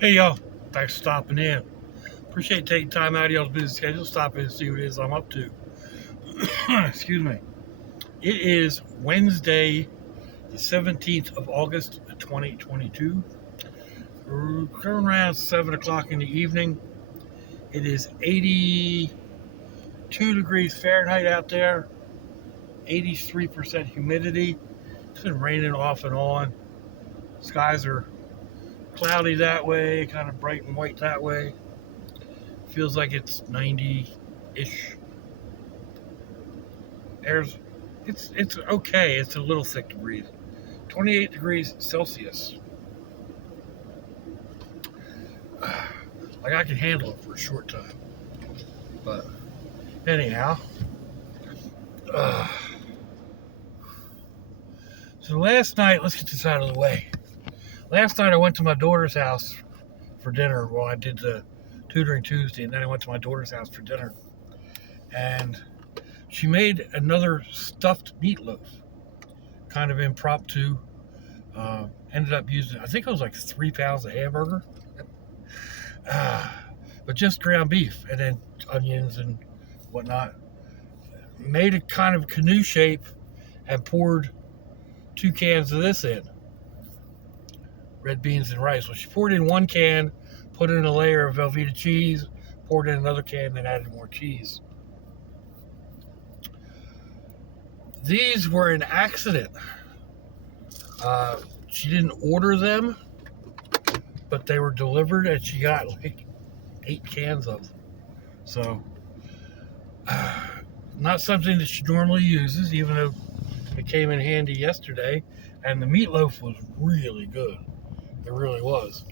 Hey y'all, thanks for stopping in. Appreciate taking time out of y'all's busy schedule, stop in and see what it is I'm up to. Excuse me. It is Wednesday, the 17th of August, 2022. We're coming around 7 o'clock in the evening. It is 82 degrees Fahrenheit out there, 83% humidity. It's been raining off and on. Skies are cloudy that way, kind of bright and white that way. Feels like it's 90-ish. It's okay. It's a little thick to breathe. 28 degrees Celsius. Like I can handle it for a short time. But anyhow. So last night, let's get this out of the way. Last night I went to my daughter's house for dinner. Well, I did the tutoring Tuesday, and then I went to my daughter's house for dinner. And she made another stuffed meatloaf, kind of impromptu. Ended up using, I think it was like 3 pounds of hamburger, but just ground beef and then onions and whatnot. Made a kind of canoe shape and poured 2 cans of this in. Red beans and rice. Well, she poured in 1 can, put in a layer of Velveeta cheese, poured in another can, then added more cheese. These were an accident. She didn't order them, but they were delivered, and she got like 8 cans of them. So, not something that she normally uses, even though it came in handy yesterday. And the meatloaf was really good. It really was.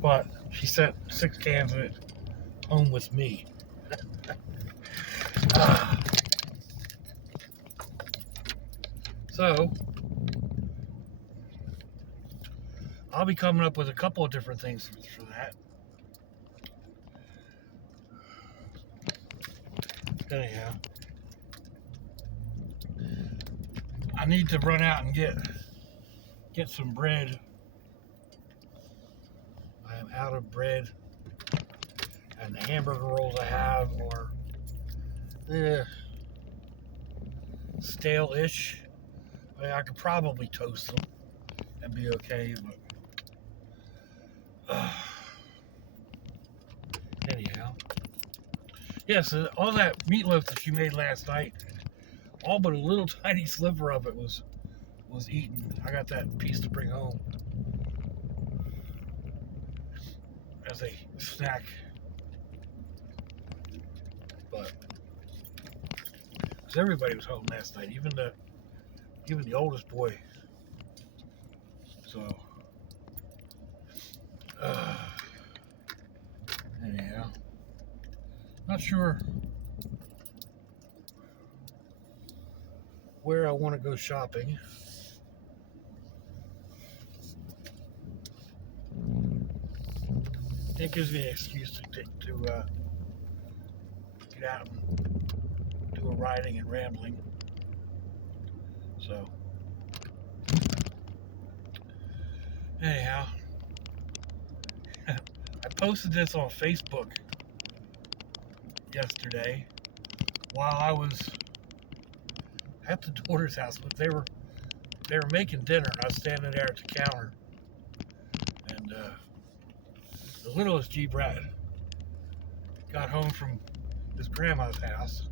But she sent 6 cans of it home with me. So, I'll be coming up with a couple of different things for that. Anyhow, I need to run out and get some bread. I am out of bread, and the hamburger rolls I have are stale-ish. I mean, I could probably toast them and be okay, but anyhow. Yeah, so all that meatloaf that she made last night, all but a little tiny sliver of it was eaten. I got that piece to bring home as a snack. But because everybody was home last night, even the oldest boy. So anyhow, not sure where I want to go shopping. It gives me an excuse to get out and do a riding and rambling. So anyhow, I posted this on Facebook yesterday while I was at the daughter's house, but they were making dinner, and I was standing there at the counter, and the littlest G Brad got home from his grandma's house,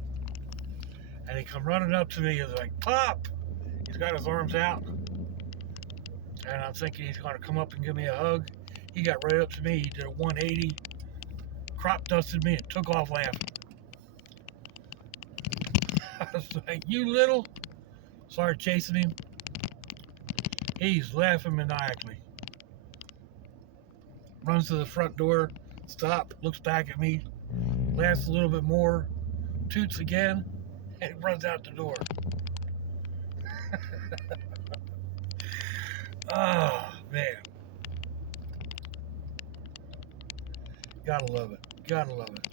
and he come running up to me and was like, "Pop!" He's got his arms out, and I'm thinking he's going to come up and give me a hug. He got right up to me. He did a 180, crop dusted me, and took off laughing. I was like, "You little!" Started chasing him. He's laughing maniacally. Runs to the front door, stops, looks back at me, laughs a little bit more, toots again, and runs out the door. Oh, man. Gotta love it. Gotta love it.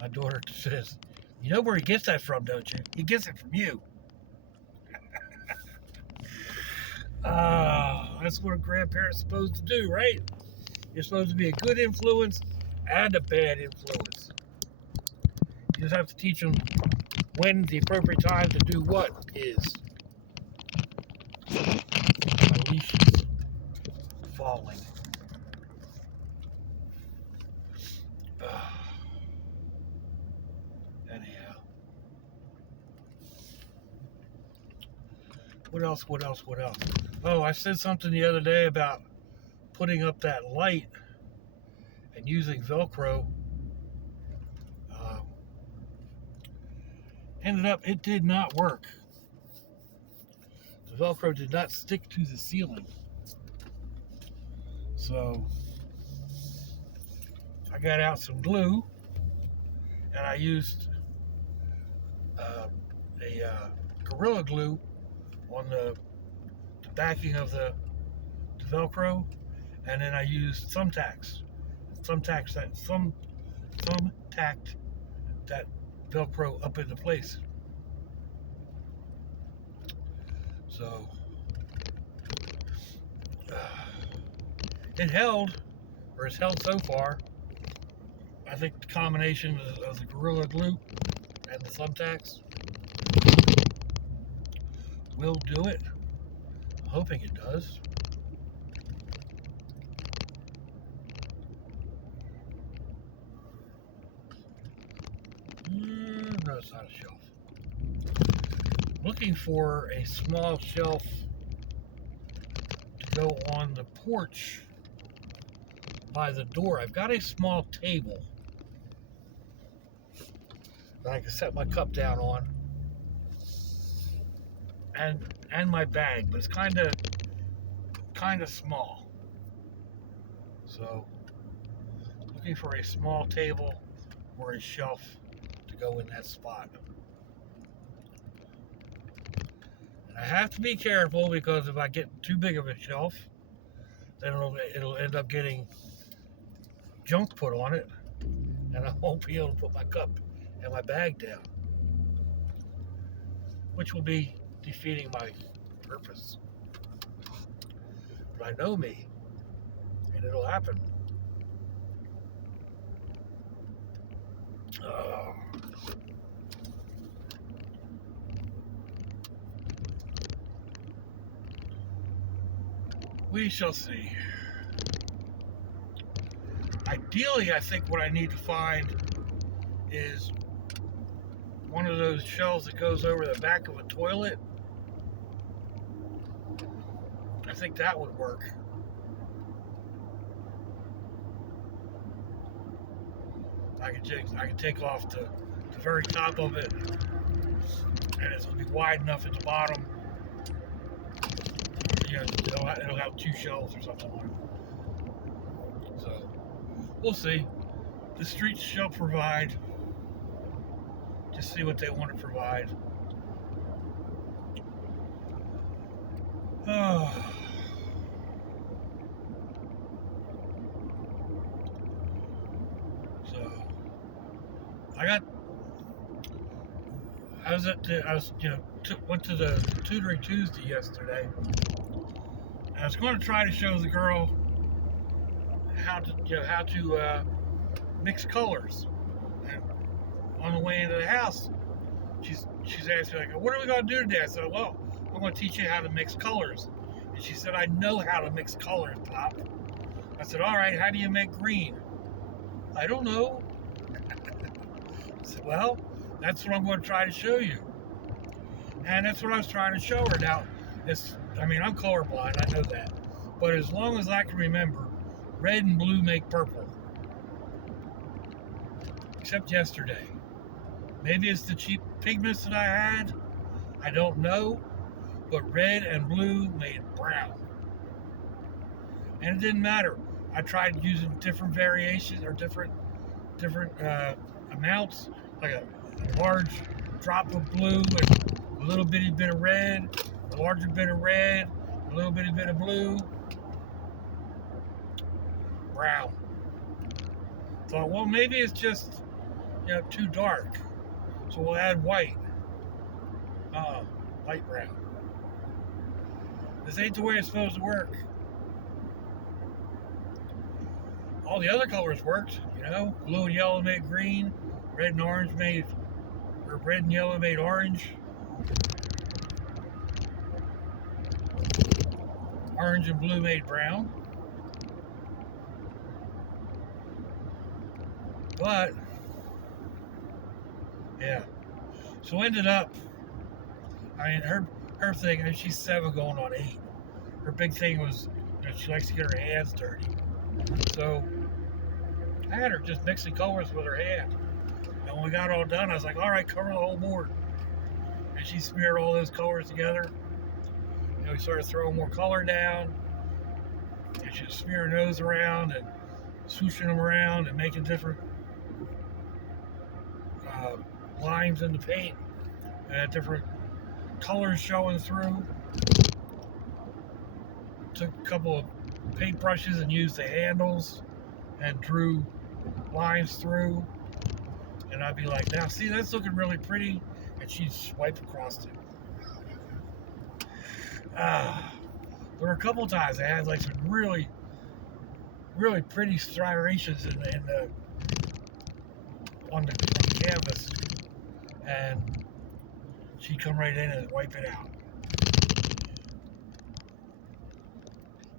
My daughter says, "You know where he gets that from, don't you? He gets it from you." That's what a grandparent's supposed to do, right? You're supposed to be a good influence and a bad influence. You just have to teach them when the appropriate time to do what is. My leash is falling. Anyhow. What else? Oh, I said something the other day about putting up that light and using Velcro. Ended up, it did not work. The Velcro did not stick to the ceiling. So I got out some glue and I used a Gorilla Glue on the backing of the Velcro, and then I used thumbtacks that Velcro up into place. So it held, or it's held so far. I think the combination of the Gorilla Glue and the thumbtacks will do it. I'm hoping it does. No, it's not a shelf. Looking for a small shelf to go on the porch by the door. I've got a small table that I can set my cup down on, and my bag, but it's kind of small. So looking for a small table or a shelf to go in that spot. And I have to be careful, because if I get too big of a shelf, then it'll end up getting junk put on it, and I won't be able to put my cup and my bag down, which will be defeating my purpose. But I know me, and it'll happen. We shall see. Ideally, I think what I need to find is one of those shelves that goes over the back of a toilet. I think that would work. I can take off the very top of it, and it's going to be wide enough at the bottom. You know, it'll have two shelves or something on it. So we'll see. The streets shall provide. Just see what they want to provide. Oh. So went to the tutoring Tuesday yesterday. I was going to try to show the girl how to mix colors. And on the way into the house, she's asked me, like, "What are we going to do today?" I said, "Well, I'm going to teach you how to mix colors." And she said, "I know how to mix colors, Pop." I said, "All right, how do you make green?" "I don't know." I said, "Well, that's what I'm going to try to show you." And that's what I was trying to show her. Now, I'm colorblind, I know that. But as long as I can remember, red and blue make purple. Except yesterday. Maybe it's the cheap pigments that I had. I don't know. But red and blue made brown. And it didn't matter. I tried using different variations or different amounts, like a large drop of blue and a little bitty bit of red, a larger bit of red, a little bitty bit of blue, brown. Thought, well, maybe it's just too dark, so we'll add white. Light brown. This ain't the way it's supposed to work. all the other colors worked, you know. Blue and yellow made green, red and orange made, or red and yellow made orange, orange and blue made brown. But yeah, so ended up, I mean, her thing, I mean, she's 7 going on 8. Her big thing was, you know, she likes to get her hands dirty. So I had her just mixing colors with her hand. And when we got all done, I was like, all right, cover the whole board. And she smeared all those colors together. You know, we started throwing more color down. And she was smearing those around and swooshing them around and making different lines in the paint. And different colors showing through. Took a couple of paintbrushes and used the handles and drew lines through. And I'd be like, now see, that's looking really pretty. And she'd swipe across it. There were a couple times I had like some really, really pretty striations on the canvas. And she'd come right in and wipe it out.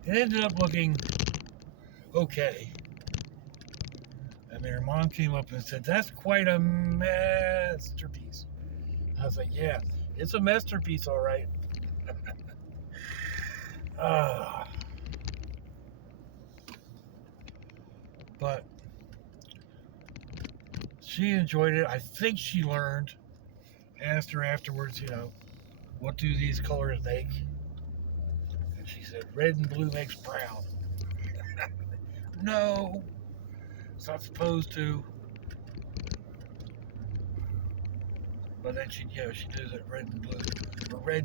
It ended up looking okay. And then her mom came up and said, that's quite a masterpiece. I was like, yeah, it's a masterpiece, all right. But she enjoyed it. I think she learned. I asked her afterwards, you know, what do these colors make? And she said, red and blue makes brown. No, it's not supposed to. But then she does it red and blue. Or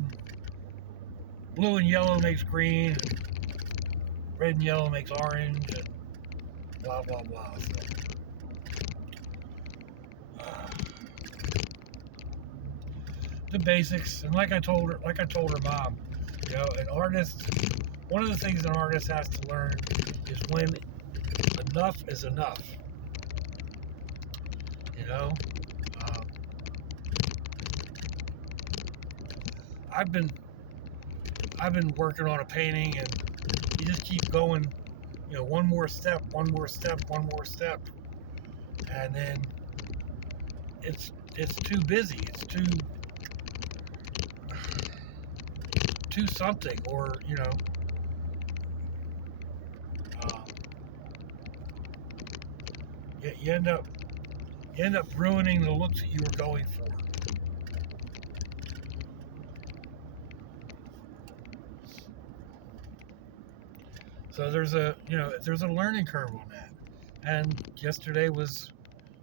blue and yellow makes green. And red and yellow makes orange. And blah, blah, blah. So, the basics. And like I told her mom, you know, an artist, one of the things an artist has to learn is when enough is enough. You know? I've been working on a painting, and you just keep going, you know, one more step, and then it's too busy, it's too something, or you know, you end up ruining the looks that you were going for. So there's a learning curve on that. And yesterday was,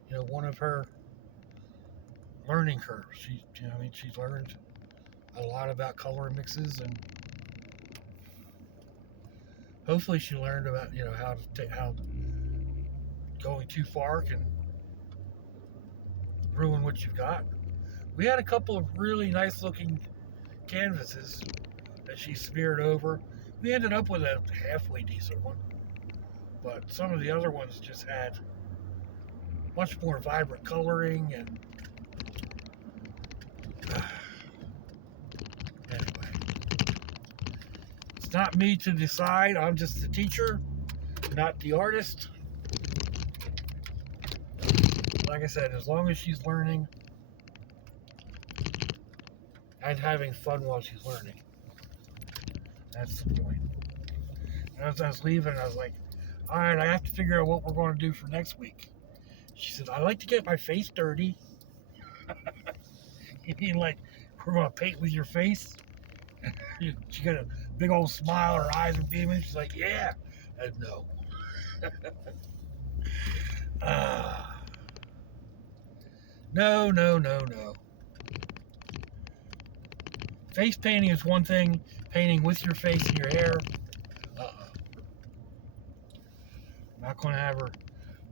you know, one of her learning curves. She's learned a lot about color mixes, and hopefully she learned about, you know, how going too far can ruin what you've got. We had a couple of really nice looking canvases that she smeared over. We ended up with a halfway decent one, but some of the other ones just had much more vibrant coloring, and anyway, it's not me to decide. I'm just the teacher, not the artist. Like I said, as long as she's learning and having fun while she's learning, that's the point. And as I was leaving, I was like, all right, I have to figure out what we're going to do for next week. She said, I like to get my face dirty. You mean like we're going to paint with your face? She got a big old smile, her eyes are beaming. She's like, yeah. And no. No. Face painting is one thing. Painting with your face and your hair, I'm not going to have her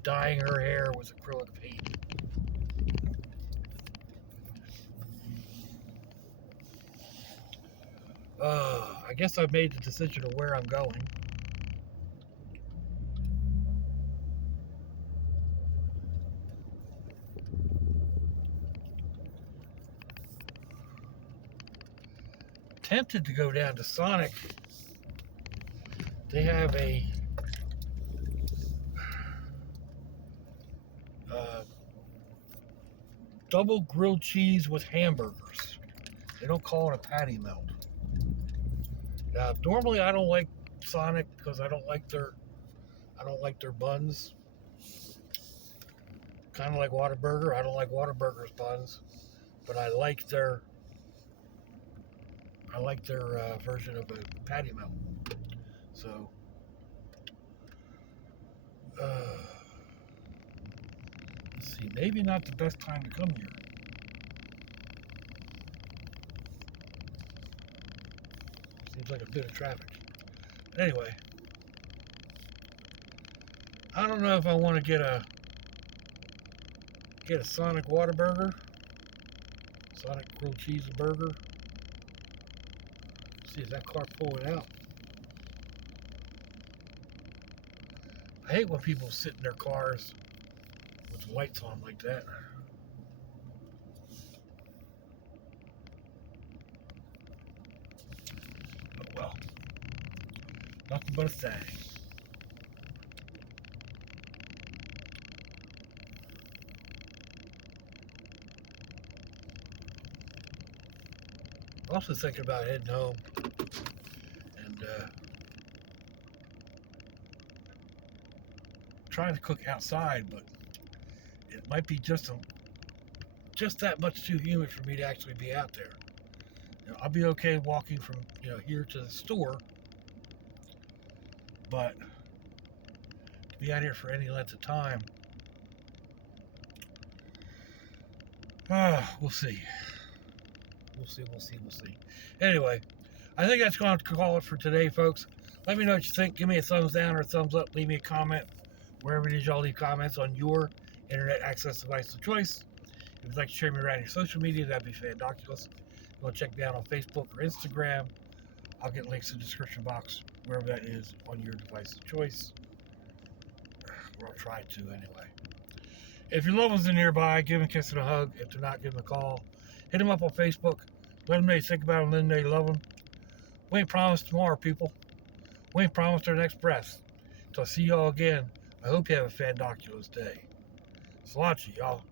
dyeing her hair with acrylic paint. I guess I've made the decision of where I'm going. tempted to go down to Sonic. They have a double grilled cheese with hamburgers. They don't call it a patty melt. Now, normally I don't like Sonic because I don't like their buns. Kind of like Whataburger. I don't like Whataburger's buns, but I like their version of a patty melt. So, let's see. Maybe not the best time to come here. Seems like a bit of traffic. Anyway, I don't know if I want to get a Sonic Whataburger, Sonic grilled cheese burger. Let's see, is that car pulling out? I hate when people sit in their cars with the lights on like that. Oh well, nothing but a thing. I'm also thinking about heading home and trying to cook outside, but it might be just that much too humid for me to actually be out there. You know, I'll be okay walking from here to the store, but to be out here for any length of time, we'll see. We'll see. Anyway, I think that's going to call it for today, folks. Let me know what you think. Give me a thumbs down or a thumbs up. Leave me a comment wherever it is y'all leave comments on your internet access device of choice. If you'd like to share me around your social media, that'd be fantastic. You want to check me out on Facebook or Instagram, I'll get links in the description box, wherever that is on your device of choice. Or I'll try to anyway. If your loved ones are nearby, give them a kiss and a hug. If they're not, give them a call. Hit them up on Facebook. Let them know you think about them. Let them know you love them. We ain't promised tomorrow, people. We ain't promised our next breath. Till I see y'all again, I hope you have a fandoculous day. Salachi, y'all.